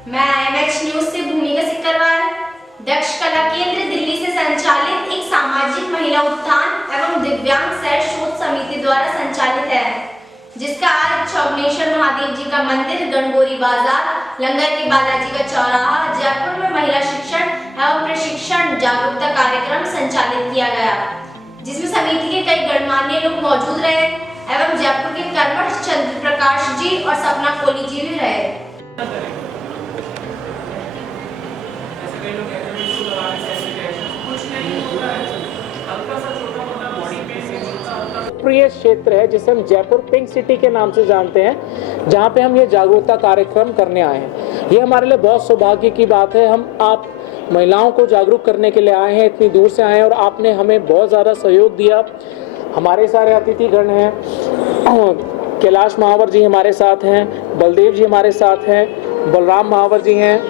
मैं IMH news से भूमिका सिकरवार। दक्ष कला केंद्र दिल्ली से संचालित एक सामाजिक महिला उत्थान एवं दिव्यांग सह शोध समिति द्वारा संचालित है, जिसका आज चौगनेश्वर महादेव जी का मंदिर, गणगौरी बाजार, लंगर के बालाजी का चौराहा, जयपुर में महिला शिक्षण एवं प्रशिक्षण जागरूकता कार्यक्रम संचालित किया गया, जिसमें समिति के कई गणमान्य लोग मौजूद रहे एवं जयपुर के कर्मठ चंद्र प्रकाश जी और सपना कोहली जी भी रहे। प्रिय क्षेत्र है जिसे हम जयपुर पिंक सिटी के नाम से जानते हैं, जहां पे हम ये जागरूकता कार्यक्रम करने आए हैं। ये हमारे लिए बहुत सौभाग्य की बात है। हम आप महिलाओं को जागरूक करने के लिए आए हैं, इतनी दूर से आए हैं और आपने हमें बहुत ज़्यादा सहयोग दिया। हमारे सारे अतिथिगण हैं, कैलाश महावर जी हमारे साथ हैं, बलदेव जी हमारे साथ हैं, बलराम महावर जी हैं,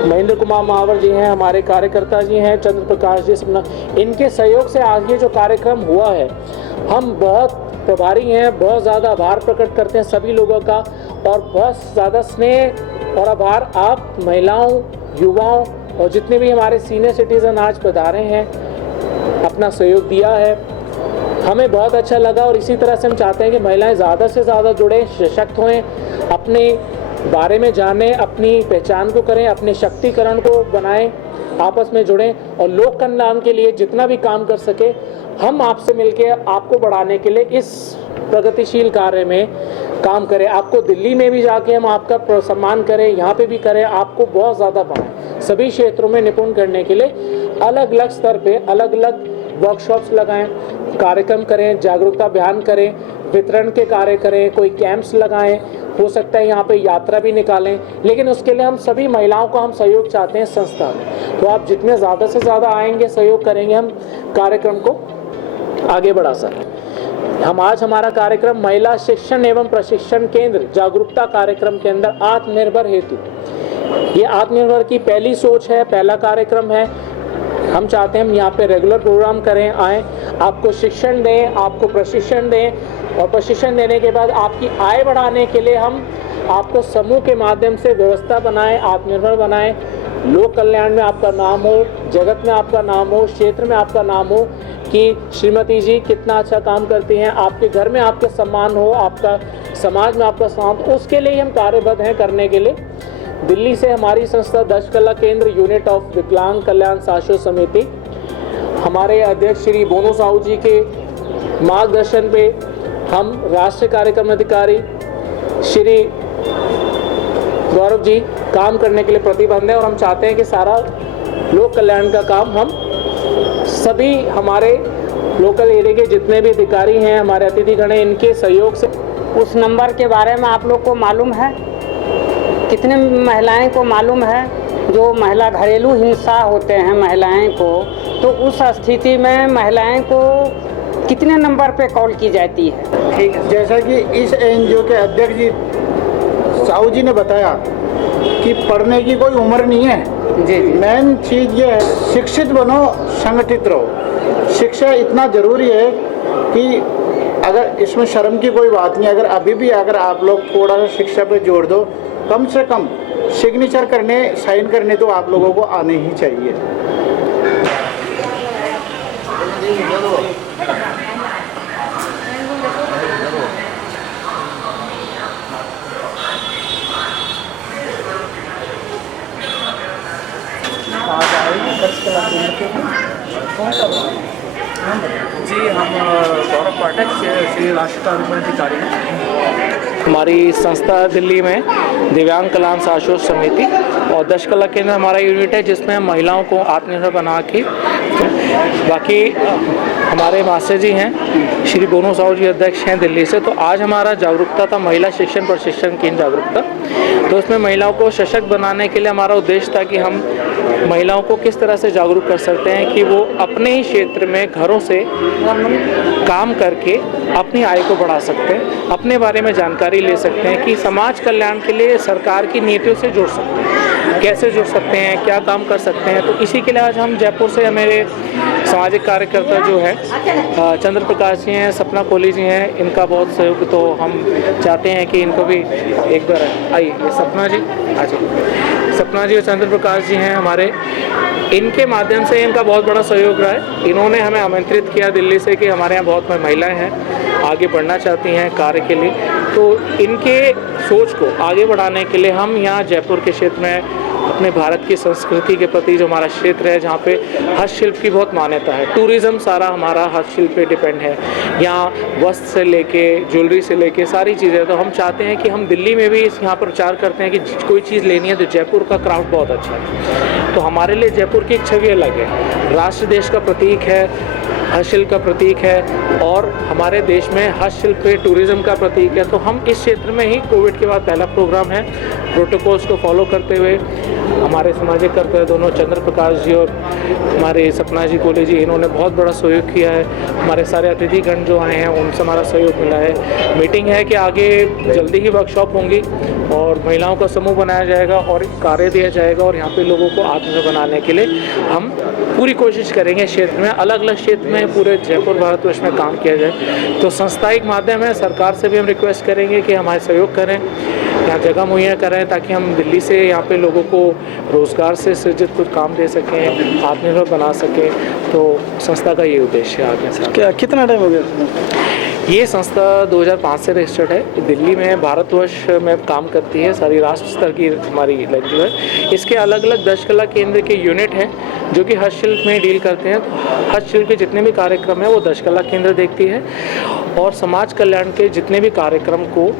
महेंद्र कुमार महावर जी हैं, हमारे कार्यकर्ता जी हैं, चंद्र प्रकाश जी, सपना। इनके सहयोग से आज ये जो कार्यक्रम हुआ है, हम बहुत प्रभारी हैं, बहुत ज़्यादा आभार प्रकट करते हैं सभी लोगों का और बहुत ज़्यादा स्नेह और आभार आप महिलाओं, युवाओं और जितने भी हमारे सीनियर सिटीज़न आज पधारे हैं, अपना सहयोग दिया है। हमें बहुत अच्छा लगा और इसी तरह से हम चाहते हैं कि महिलाएं ज़्यादा से ज़्यादा जुड़ें, सशक्त होएं, अपने बारे में जानें, अपनी पहचान को करें, अपने शक्तिकरण को बनाएं, आपस में जुड़ें और लोक कल्याण के लिए जितना भी काम कर सके हम आपसे मिलके आपको बढ़ाने के लिए इस प्रगतिशील कार्य में काम करें। आपको दिल्ली में भी जाके हम आपका सम्मान करें, यहाँ पे भी करें, आपको बहुत ज़्यादा बढ़ाएं। सभी क्षेत्रों में निपुण करने के लिए अलग अलग स्तर पे अलग अलग वर्कशॉप्स लगाएं, कार्यक्रम करें, जागरूकता अभियान करें, वितरण के कार्य करें, कोई कैंप्स लगाएं, हो सकता है यहाँ पे यात्रा भी निकालें। लेकिन उसके लिए हम सभी महिलाओं को हम सहयोग चाहते हैं संस्था में। तो आप जितने ज़्यादा से ज़्यादा आएंगे, सहयोग करेंगे, हम कार्यक्रम को आगे बढ़ा सकें। हम आज हमारा कार्यक्रम महिला शिक्षण एवं प्रशिक्षण केंद्र जागरूकता कार्यक्रम के अंदर आत्मनिर्भर हेतु, ये आत्मनिर्भर की पहली सोच है, पहला कार्यक्रम है। हम चाहते हैं हम यहाँ पे रेगुलर प्रोग्राम करें, आएँ, आपको शिक्षण दें, आपको प्रशिक्षण दें और प्रशिक्षण देने के बाद आपकी आय बढ़ाने के लिए हम आपको समूह के माध्यम से व्यवस्था बनाएं, आत्मनिर्भर बनाएं, लोक कल्याण में आपका नाम हो, जगत में आपका नाम हो, क्षेत्र में आपका नाम हो कि श्रीमती जी कितना अच्छा काम करती हैं, आपके घर में आपका सम्मान हो, आपका समाज में आपका सम्मान, उसके लिए हम कार्यबद्ध हैं करने के लिए। दिल्ली से हमारी संस्था दक्ष कला केंद्र यूनिट ऑफ विकलांग कल्याण शाश्वत समिति, हमारे अध्यक्ष श्री बोनो साहू जी के मार्गदर्शन पे हम राष्ट्रीय कार्यक्रम अधिकारी श्री गौरव जी काम करने के लिए प्रतिबद्ध हैं और हम चाहते हैं कि सारा लोक कल्याण का काम हम सभी हमारे लोकल एरिया के जितने भी अधिकारी हैं, हमारे अतिथिगण हैं, इनके सहयोग से। उस नंबर के बारे में आप लोग को मालूम है? कितने महिलाएं को मालूम है? जो महिला घरेलू हिंसा होते हैं महिलाएं को, तो उस स्थिति में महिलाएं को कितने नंबर पे कॉल की जाती है? ठीक है, जैसा कि इस एनजीओ के अध्यक्ष जी साहू जी ने बताया कि पढ़ने की कोई उम्र नहीं है जी। मेन चीज़ ये है, शिक्षित बनो, संगठित रहो। शिक्षा इतना ज़रूरी है कि अगर इसमें शर्म की कोई बात नहीं, अगर अभी भी अगर आप लोग थोड़ा सा शिक्षा पे जोड़ दो, कम से कम सिग्नेचर करने, साइन करने तो आप लोगों को आने ही चाहिए। जी, हम गौरव पाठक श्री राष्ट्रीय कार्यक्रम अधिकारी हैं। हमारी संस्था दिल्ली में दिव्यांग कल्याण शाश्वत समिति और दक्ष कला केंद्र हमारा यूनिट है, जिसमें हम महिलाओं को आत्मनिर्भर बना के, बाकी हमारे मास्टर जी हैं श्री बोनो साहू जी अध्यक्ष हैं दिल्ली से। तो आज हमारा जागरूकता था महिला शिक्षण प्रशिक्षण केंद्र जागरूकता। तो उसमें महिलाओं को सशक्त बनाने के लिए हमारा उद्देश्य था कि हम महिलाओं को किस तरह से जागरूक कर सकते हैं कि वो अपने ही क्षेत्र में घरों से काम करके अपनी आय को बढ़ा सकते हैं, अपने बारे में जानकारी ले सकते हैं कि समाज कल्याण के लिए सरकार की नीतियों से जुड़ सकते हैं, कैसे जुड़ सकते हैं, क्या काम कर सकते हैं। तो इसी के लिए आज हम जयपुर से मेरे सामाजिक कार्यकर्ता जो है चंद्र प्रकाश जी हैं, सपना कोहली जी हैं, इनका बहुत सहयोग। तो हम चाहते हैं कि इनको भी एक बार आइए, सपना जी आ जाइए। सपना जी और चंद्र प्रकाश जी हैं हमारे, इनके माध्यम से इनका बहुत बड़ा सहयोग रहा है। इन्होंने हमें आमंत्रित किया दिल्ली से कि हमारे यहाँ बहुत महिलाएं हैं, आगे बढ़ना चाहती हैं कार्य के लिए, तो इनके सोच को आगे बढ़ाने के लिए हम यहाँ जयपुर के क्षेत्र में अपने भारत की संस्कृति के प्रति जो हमारा क्षेत्र है, जहाँ पे हस्तशिल्प की बहुत मान्यता है, टूरिज़्म सारा हमारा हस्तशिल्प पे डिपेंड है, यहाँ वस्त्र से लेके ज्वेलरी से लेके सारी चीज़ें, तो हम चाहते हैं कि हम दिल्ली में भी यहाँ प्रचार करते हैं कि कोई चीज़ लेनी है तो जयपुर का क्राफ्ट बहुत अच्छा है। तो हमारे लिए जयपुर की एक छवि अलग है, राष्ट्र देश का प्रतीक है, हस्तशिल्प का प्रतीक है और हमारे देश में हस्तशिल्प पे टूरिज़्म का प्रतीक है। तो हम इस क्षेत्र में ही कोविड के बाद पहला प्रोग्राम है, प्रोटोकॉल्स को फॉलो करते हुए हमारे सामाजिक कर्तव्य दोनों चंद्र प्रकाश जी और हमारे सपना जी कोले जी, इन्होंने बहुत बड़ा सहयोग किया है। हमारे सारे अतिथिगण जो आए हैं उनसे हमारा सहयोग मिला है। मीटिंग है कि आगे जल्दी ही वर्कशॉप होंगी और महिलाओं का समूह बनाया जाएगा और कार्य दिया जाएगा और यहाँ पे लोगों को आत्मनिर्भर बनाने के लिए हम पूरी कोशिश करेंगे क्षेत्र में, अलग अलग क्षेत्र में पूरे जयपुर भारतवर्ष में काम किया जाए। तो संस्था एक माध्यम है, सरकार से भी हम रिक्वेस्ट करेंगे कि हमारे सहयोग करें, यहाँ जगह मुहैया करें ताकि हम दिल्ली से यहाँ पे लोगों को रोज़गार से सृजित कुछ काम दे सकें, आत्मनिर्भर बना सकें। तो संस्था का ये उद्देश्य है आगे से। क्या कितना टाइम हो गया? ये संस्था 2005 से रजिस्टर्ड है, दिल्ली में भारतवर्ष में काम करती है, सारी राष्ट्र स्तर की हमारी जो है। इसके अलग अलग दशकला केंद्र के यूनिट हैं जो कि हस्तशिल्प में डील करते हैं। तो हस्तशिल्प के जितने भी कार्यक्रम हैं वो दशकला केंद्र देखती है और समाज कल्याण के जितने भी कार्यक्रम को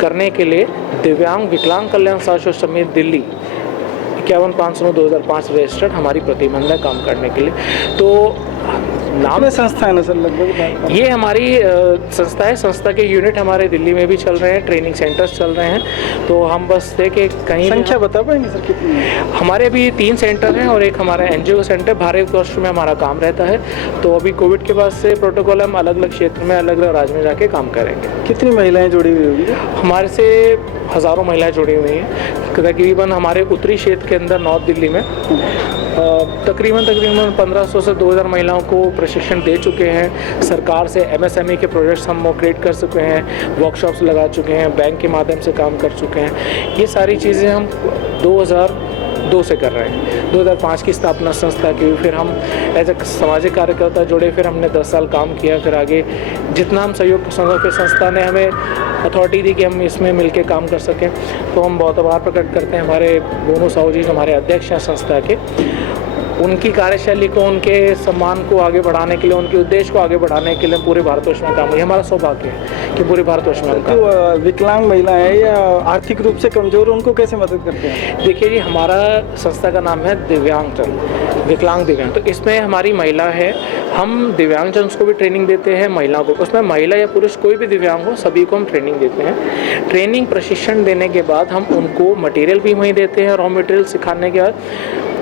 करने के लिए दिव्यांग विकलांग कल्याण शासन समिति दिल्ली 51/5/2005 रजिस्टर्ड हमारी प्रतिबंध है काम करने के लिए। तो नाम में संस्था है ना सर लगभग? ये हमारी संस्था है, संस्था के यूनिट हमारे दिल्ली में भी चल रहे हैं, ट्रेनिंग सेंटर्स चल रहे हैं। तो हम बस थे कि कहीं संख्या बता पाएंगे सर कितनी है? हमारे अभी 3 सेंटर हैं और एक हमारा एनजीओ सेंटर भारतवर्ष में हमारा काम रहता है। तो अभी कोविड के बाद से प्रोटोकॉल हम अलग अलग क्षेत्र में अलग अलग राज्य में जाके काम करेंगे। कितनी महिलाएं जुड़ी हुई होगी? हमारे से हज़ारों महिलाएं जुड़ी हुई हैं। तकरीबन हमारे उत्तरी क्षेत्र के अंदर नॉर्थ दिल्ली में तकरीबन 1500 से 2000 महिलाओं को प्रशिक्षण दे चुके हैं। सरकार से MSME के प्रोजेक्ट्स हम क्रिएट कर चुके हैं, वर्कशॉप्स लगा चुके हैं, बैंक के माध्यम से काम कर चुके हैं। ये सारी चीज़ें हम 2002 से कर रहे हैं। 2005 की स्थापना संस्था की, फिर हम एज ए सामाजिक कार्यकर्ता जुड़े, फिर हमने 10 साल काम किया, फिर आगे जितना हम सहयोग फिर संस्था ने हमें अथॉरिटी दी कि हम इसमें मिलके काम कर सकें। तो हम बहुत आभार प्रकट करते हैं हमारे बोनू साहू जी जो हमारे अध्यक्ष हैं संस्था के, उनकी कार्यशैली को, उनके सम्मान को आगे बढ़ाने के लिए, उनके उद्देश्य को आगे बढ़ाने के लिए पूरे भारतवर्ष में काम। ये हमारा सौभाग्य है कि पूरे भारतवर्ष में हम काम। तो विकलांग महिलाएं हैं या आर्थिक रूप से कमजोर, उनको कैसे मदद करते हैं? देखिए जी, हमारा संस्था का नाम है दिव्यांगजन, विकलांग दिव्यांग। तो इसमें हमारी महिला है, हम दिव्यांगजन को भी ट्रेनिंग देते हैं, महिलाओं को, उसमें महिला या पुरुष कोई भी दिव्यांग हो सभी को हम ट्रेनिंग देते हैं। ट्रेनिंग प्रशिक्षण देने के बाद हम उनको मटेरियल भी वहीं देते हैं। रॉ मटेरियल सिखाने के बाद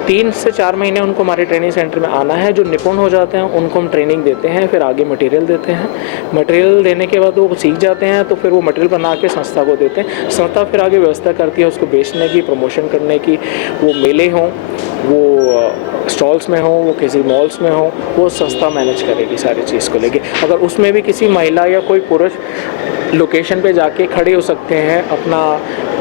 3 से 4 महीने उनको हमारे ट्रेनिंग सेंटर में आना है। जो निपुण हो जाते हैं उनको हम ट्रेनिंग देते हैं, फिर आगे मटेरियल देते हैं। मटेरियल देने के बाद वो सीख जाते हैं तो फिर वो मटेरियल बना के संस्था को देते हैं। संस्था फिर आगे व्यवस्था करती है उसको बेचने की, प्रमोशन करने की। वो मेले हों, वो स्टॉल्स में हो, वो किसी मॉल्स में हो, वो संस्था मैनेज करेगी सारी चीज़ को लेके। अगर उसमें भी किसी महिला या कोई पुरुष लोकेशन पे जाके खड़े हो सकते हैं, अपना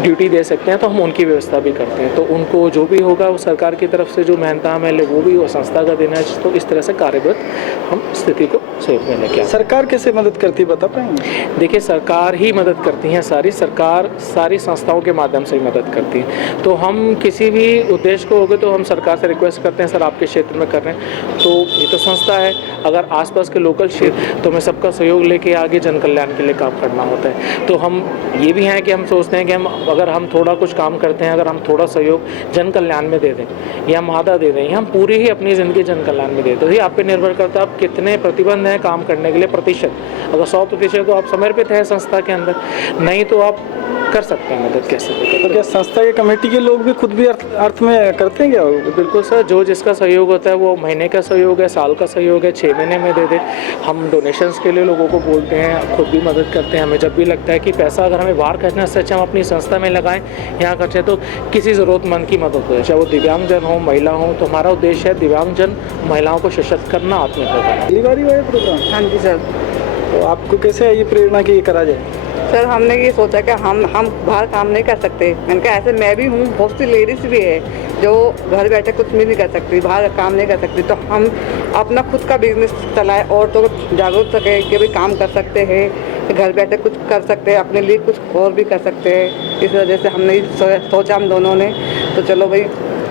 ड्यूटी दे सकते हैं, तो हम उनकी व्यवस्था भी करते हैं। तो उनको जो भी होगा वो सरकार की तरफ से जो मेहनता हमें वो भी वो संस्था का देना है। तो इस तरह से कार्यरत हम स्थिति को सहयोग में लेके आए। सरकार कैसे मदद करती है बता पाएंगे? देखिए, सरकार ही मदद करती है, सरकार सारी संस्थाओं के माध्यम से ही मदद करती है। तो हम किसी भी उद्देश्य को होगे तो हम सरकार से रिक्वेस्ट करते हैं, सर आपके क्षेत्र में कर रहे हैं तो ये तो संस्था है, अगर आसपास के लोकल क्षेत्र तो हमें सबका सहयोग लेके आगे जन कल्याण के लिए काम करना होता है। तो हम ये भी हैं कि हम सोचते हैं कि अगर हम थोड़ा कुछ काम करते हैं, अगर हम थोड़ा सहयोग जन कल्याण में दे दें या हम आधा दे दें, हम पूरी ही अपनी ज़िंदगी जन कल्याण में दे दें। तो ये आप पे निर्भर करता है आप कितने प्रतिबंध हैं काम करने के लिए, प्रतिशत। अगर 100% तो आप समर्पित हैं संस्था के अंदर, नहीं तो आप कर सकते हैं मदद कैसे। तो क्या संस्था के कमेटी के लोग भी खुद भी अर्थ में करते हैं क्या? बिल्कुल सर, जो जिसका सहयोग होता है वो महीने का सहयोग है, साल का सहयोग है, 6 महीने में दे दे। हम डोनेशंस के लिए लोगों को बोलते हैं, खुद भी मदद करते हैं। हमें जब भी लगता है कि पैसा अगर हमें बाहर खर्चना से अच्छा हम अपनी संस्था में लगाएं, यहाँ खर्चे, तो किसी ज़रूरतमंद की मदद हो, चाहे वो दिव्यांगजन हो, महिला हो। तो हमारा उद्देश्य है दिव्यांगजन महिलाओं को सशक्त करना, आत्मनिर्भर करना। पहली बार ही हुआ है प्रोग्राम? हाँ जी सर। तो आपको कैसे ये प्रेरणा की करा जाए? सर हमने ये सोचा कि हम बाहर काम नहीं कर सकते। मैंने कहा ऐसे मैं भी हूँ, बहुत सी लेडीज़ भी है जो घर बैठे कुछ भी नहीं कर सकती, बाहर काम नहीं कर सकती, तो हम अपना खुद का बिजनेस चलाए, औरतों को जागरूक सके कि भी काम कर सकते हैं, घर बैठे कुछ कर सकते हैं, अपने लिए कुछ और भी कर सकते हैं। इस वजह से हमने सोचा हम दोनों ने, तो चलो भाई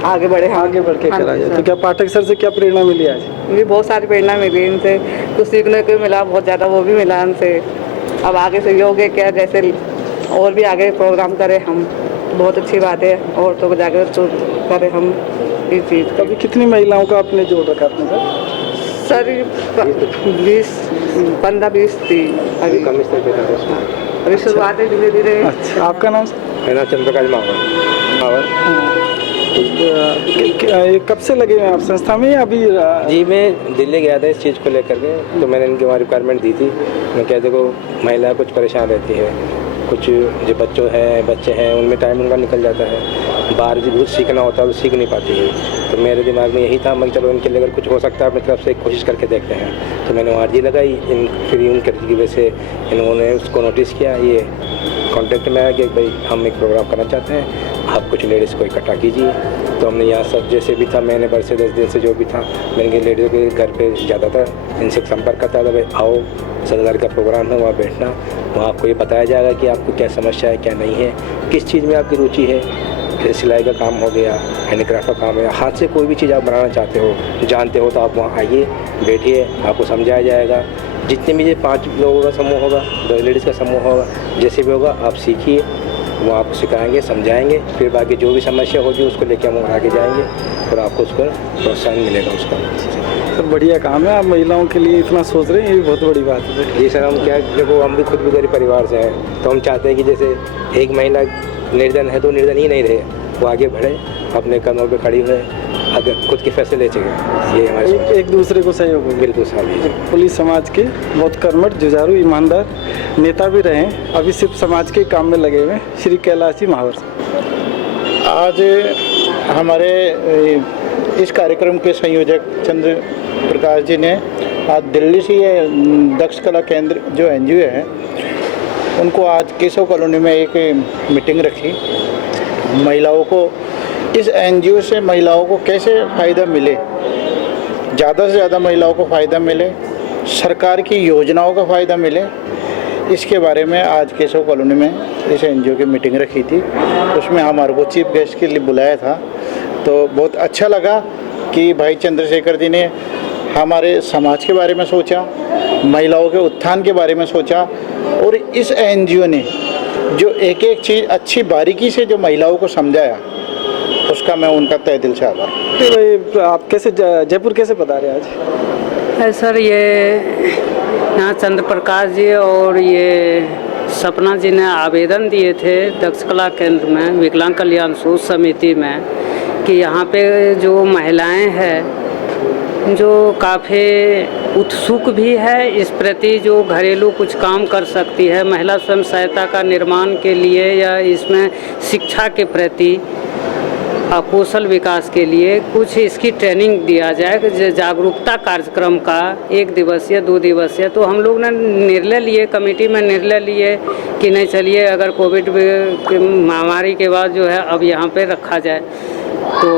आगे बढ़े, आगे बढ़ के करा जाए। तो क्या पाठक सर से क्या प्रेरणा मिली आज? मुझे बहुत सारी प्रेरणा मिली इनसे, कुछ सीखने को मिला, बहुत ज़्यादा वो भी मिला इनसे। अब आगे सहयोग है क्या, जैसे और भी आगे प्रोग्राम करें हम, बहुत अच्छी बात है, औरतों को जागरूक करें हम इस चीज़। कभी कितनी महिलाओं का आपने जोड़ रखा अपने सर? 15-20 थी अभी शुरुआत है धीरे धीरे। अच्छा, आपका नाम? मेरा नाम चंद्रप्रकाश मावर। कब से लगे हैं आप संस्था में? अभी जी मैं दिल्ली गया था इस चीज़ को लेकर के, तो मैंने इनकी वहाँ रिक्वायरमेंट दी थी। मैं क्या देखो महिलाएं कुछ परेशान रहती है, कुछ जो बच्चे हैं उनमें टाइम उनका निकल जाता है, बाहर भी कुछ सीखना होता है वो सीख नहीं पाती है। तो मेरे दिमाग में यही था, मैं चलो इनके लिए अगर कुछ हो सकता है अपनी तरफ से एक कोशिश करके देखते हैं। तो मैंने वहाँ अर्जी लगाई, फिर उनके की वजह से इन्होंने उसको नोटिस किया, ये कॉन्टेक्ट में आया कि भाई हम एक प्रोग्राम करना चाहते हैं, आप कुछ लेडीज़ को इकट्ठा कीजिए। तो हमने यहाँ सब जैसे भी था, महीने भर से 10 दिन से जो भी था, मैंने लेडीज़ों के घर पे ज़्यादा था, इनसे संपर्क करता था, भाई आओ 10,000 का प्रोग्राम है, वहाँ बैठना, वहाँ आपको ये बताया जाएगा कि आपको क्या समस्या है, क्या नहीं है, किस चीज़ में आपकी रुचि है। जैसे सिलाई का काम हो गया, हैंडीक्राफ्ट का काम है, हाथ से कोई भी चीज़ आप बनाना चाहते हो, जानते हो, तो आप वहाँ आइए, बैठिए, आपको समझाया जाएगा। जितने भी 5 लोगों का समूह होगा, 10 लेडीज़ का समूह होगा, जैसे भी होगा आप सीखिए, वो आपको सिखाएंगे, समझाएंगे, फिर बाकी जो भी समस्या होगी उसको लेकर हम आगे जाएंगे और आपको उसको प्रोत्साहन मिलेगा उसका। सर बढ़िया काम है, आप महिलाओं के लिए इतना सोच रहे हैं, ये भी बहुत बड़ी बात है। जी सर, हम क्या देखो हम भी खुद भी गरीब परिवार से हैं, तो हम चाहते हैं कि जैसे एक महिला निर्धन है तो निर्धन ही नहीं रहे, वो आगे बढ़े, अपने कदमों पे खड़ी हुए, अगर खुद के फैसले ले सके, ये हमारे एक दूसरे को सहयोग हो। बिल्कुल सर। पुलिस समाज के बहुत कर्मठ, जुझारू, ईमानदार नेता भी रहे, अभी सिर्फ समाज के काम में लगे हुए श्री कैलाश जी महावर। आज हमारे इस कार्यक्रम के संयोजक चंद्र प्रकाश जी ने आज दिल्ली से ये दक्ष कला केंद्र जो NGO है, उनको आज केशव कॉलोनी में एक मीटिंग रखी। महिलाओं को इस NGO से महिलाओं को कैसे फ़ायदा मिले, ज़्यादा से ज़्यादा महिलाओं को फ़ायदा मिले, सरकार की योजनाओं का फ़ायदा मिले, इसके बारे में आज केशव कॉलोनी में इस NGO की मीटिंग रखी थी। उसमें हमारे को चीफ गेस्ट के लिए बुलाया था, तो बहुत अच्छा लगा कि भाई चंद्रशेखर जी ने हमारे समाज के बारे में सोचा, महिलाओं के उत्थान के बारे में सोचा, और इस NGO ने जो एक एक चीज़ अच्छी बारीकी से जो महिलाओं को समझाया, उसका मैं उनका तहे दिल से आभार। तो आप कैसे जयपुर कैसे पधारे आज? सर ये यहाँ चंद्र प्रकाश जी और ये सपना जी ने आवेदन दिए थे दक्ष कला केंद्र में, विकलांग कल्याण शोध समिति में, कि यहाँ पे जो महिलाएं हैं जो काफ़ी उत्सुक भी है इस प्रति, जो घरेलू कुछ काम कर सकती है, महिला स्वयं सहायता का निर्माण के लिए या इसमें शिक्षा के प्रति कौशल विकास के लिए कुछ इसकी ट्रेनिंग दिया जाए, जागरूकता कार्यक्रम का 1 दिवसीय 2 दिवसीय। तो हम लोग ने निर्णय लिए, कमेटी में निर्णय लिए कि नहीं चलिए अगर कोविड महामारी के बाद जो है अब यहाँ पे रखा जाए। तो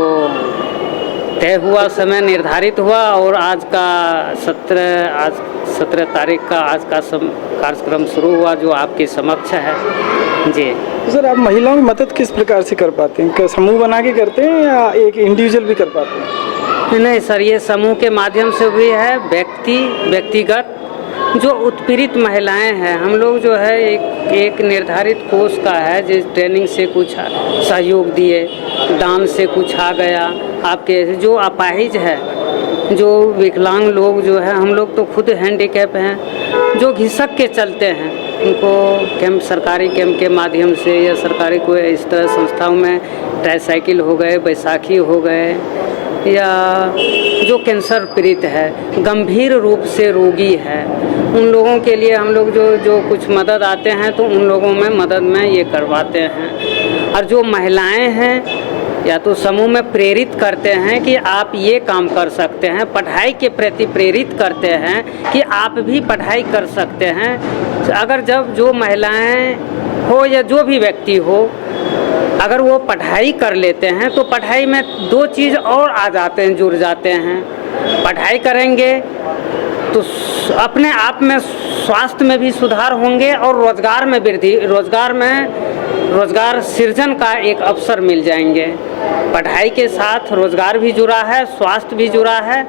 तय हुआ, समय निर्धारित हुआ और आज का 17 तारीख का आज का कार्यक्रम शुरू हुआ जो आपके समक्ष है जी। तो सर आप महिलाओं की मदद किस प्रकार से कर पाते हैं? क्या समूह बना के करते हैं या एक इंडिविजुअल भी कर पाते हैं? नहीं सर, ये समूह के माध्यम से भी है, व्यक्तिगत जो उत्पीड़ित महिलाएं हैं, हम लोग जो है एक निर्धारित कोर्स का है, जिस ट्रेनिंग से कुछ सहयोग दिए, दान से कुछ आ गया, आपके जो अपाहिज है, जो विकलांग लोग जो है, हम लोग तो खुद हैंडीकैप हैं, जो घिसक के चलते हैं, उनको कैंप, सरकारी कैंप के माध्यम से या सरकारी कोई इस तरह संस्थाओं में ट्राईसाइकिल हो गए, बैसाखी हो गए, या जो कैंसर पीड़ित है, गंभीर रूप से रोगी है, उन लोगों के लिए हम लोग जो कुछ मदद आते हैं तो उन लोगों में मदद में ये करवाते हैं। और जो महिलाएं हैं या तो समूह में प्रेरित करते हैं कि आप ये काम कर सकते हैं, पढ़ाई के प्रति प्रेरित करते हैं कि आप भी पढ़ाई कर सकते हैं। अगर जब जो महिलाएं हो या जो भी व्यक्ति हो, अगर वो पढ़ाई कर लेते हैं तो पढ़ाई में दो चीज़ और आ जाते हैं, जुड़ जाते हैं। पढ़ाई करेंगे तो अपने आप में स्वास्थ्य में भी सुधार होंगे और रोजगार में वृद्धि, रोजगार सृजन का एक अवसर मिल जाएंगे। पढ़ाई के साथ रोजगार भी जुड़ा है, स्वास्थ्य भी जुड़ा है।